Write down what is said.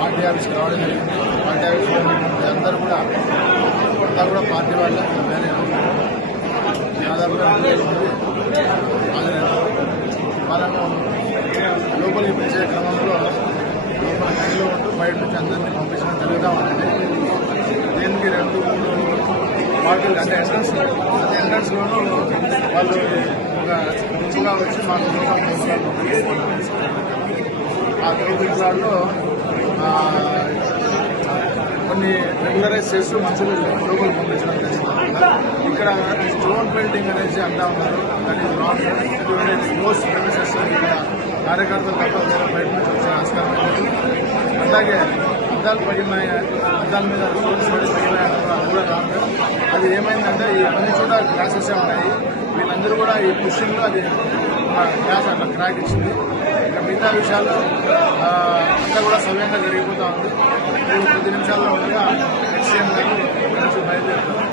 Party ఆఫీస్కి రావడం జరిగింది. పార్టీ ఆఫీస్లో అందరూ కూడా పార్టీ వాళ్ళే దాదాపుగా వాళ్ళను లోపలికి పిలిచే క్రమంలో లోపల గదిలో ఉంటూ బయట నుంచి అందరినీ పంపించడం జరుగుతూ ఉంటుంది. దీనికి 2-3 పార్టీలు అంటే ఎంట్రన్స్లోనూ వాళ్ళు ఒక గుంపుగా వచ్చి మాకు ఆ గుంపులలో కొన్ని రెగ్యులరైజ్ చేస్తూ మనుషులు లోపలికి పంపించడం జరిగింది. ఇక్కడ స్టోన్ పెయింటింగ్ అనేసి అంటా ఉన్నారు. కానీ రాంగ్ మోస్ట్ ప్రెమిసెస్ ఇక్కడ కార్యకర్తలు తప్ప వేరే బయట నుంచి వచ్చే ఆస్కారం లేదు. అలాగే అద్దాలు పడినాయి, అద్దాల మీద పడినాయి అది కూడా రాంగ్. అది ఏమైందంటే ఇవన్నీ కూడా గ్లాసెస్ ఉన్నాయి. వీళ్ళందరూ కూడా ఈ పుషింగ్లో అది గ్లాస్ అట్లా క్రాక్ ఇచ్చింది. ఇక మిగతా విషయాలు అంతా కూడా సవ్యంగా జరిగిపోతూ ఉంది. 10 నిమిషాల్లో ఉండగా ఎక్స్చేంజ్ బయలుదేరుతారు.